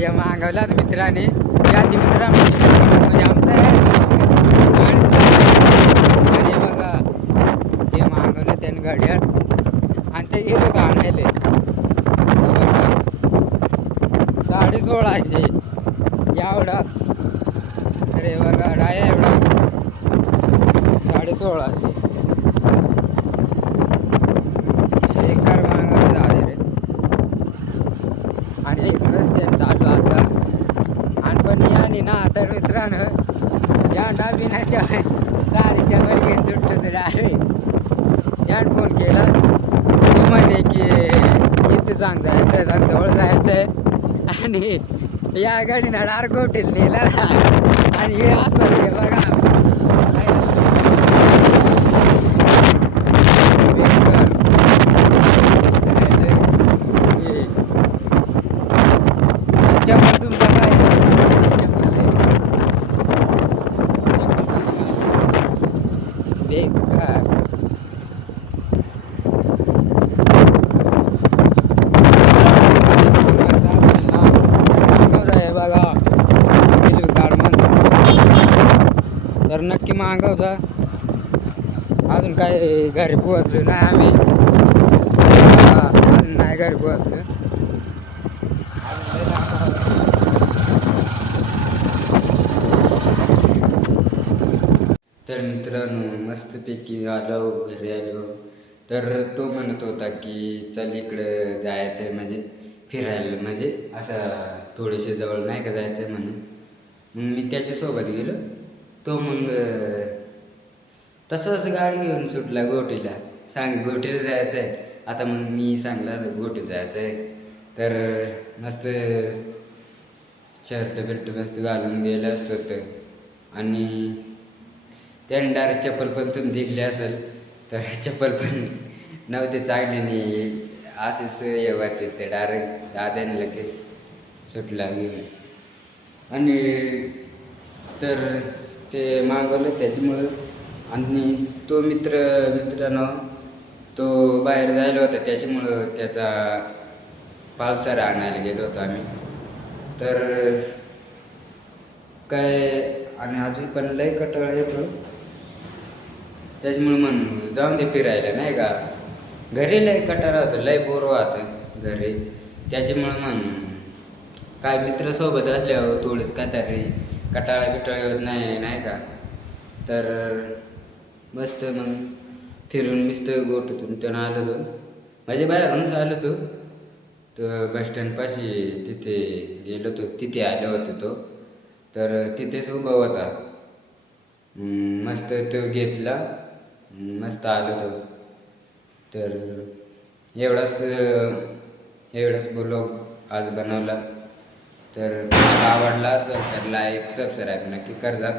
या मागवला मित्राने याची मित्रा म्हणजे आमचा आणि बघा हे मागवलं त्याने घड्याळ आणि ते गेलो का आणायले बघा 16.5 एवढाच. अरे बघा डाया एवढाच 16.5 बेकार मागवलं झाले रे. आणि इकडंच त्यानं चालू आता आणि पण याने ना तर मित्रानं या डाबिनाच्या चारीच्या वर घेऊन सुटलं तर डायरेक्ट यान फोन केला तो म्हणे की इथं सांग जायचं सांग जवळ जायचं आहे आणि या गाडीनं डारकोटील नेला आणि हे असं रे बघा चप्पल तुमचा काय चप्पल आहे बेकार बघा तर नक्की मागवचा. अजून काय घरी पोहोचलो नाही आम्ही अजून नाही घरी पोहोचलो. तर मित्रांनो मस्तपैकी आलो घरी आलो तर तो म्हणत होता की चल इकडं जायचं आहे म्हणजे फिरायला म्हणजे असं थोडेसे जवळ नाही का जायचं आहे म्हणून मग मी त्याच्यासोबत गेलो. तो मग तसंच गाडी घेऊन सुटला गोटीला सांग गोटीला जायचं आहे. आता मग मी सांगला गोटीला जायचं आहे तर मस्त शर्ट बिर्ट मस्त घालून गेलं असतो तर आणि त्याने डायरेक्ट चप्पल पण तुम्ही दिली असेल तर चप्पल पण नव्हते चांगल्याने असेच येवायचे ते डायरेक्ट दादाने लगेच सुटला घेऊन आणि तर ते मागवलं त्याच्यामुळं. आणि तो मित्रानं तो बाहेर जायला होता त्याच्यामुळं त्याचा पालसर आणायला गेलो होतो आम्ही तर काय आणि अजून पण लय कटाळा येतो त्याच्यामुळे म्हणून जाऊन दे फिरायला नाही का. घरी लय कटाळा होतं लय बोर होतं घरी त्याच्यामुळं म्हणून काय मित्रसोबत असल्यावर थोडंच काय तरी कटाळा बिटाळा होत नाही का. तर मस्त मग फिरून मस्त गोठून त्यानं आलो तो म्हणजे बाहेरूनच आलो तो बस स्टँडपाशी तिथे गेलो तो तिथे आलो होतो तो तर तिथेच उभा होता. मस्त तो घेतला मस्त आलो तो. तर एवढाच ब्लॉग आज बनवला तर तुम्हाला आवडला असेल तर लाईक सबस्क्राईब नक्की कर जा.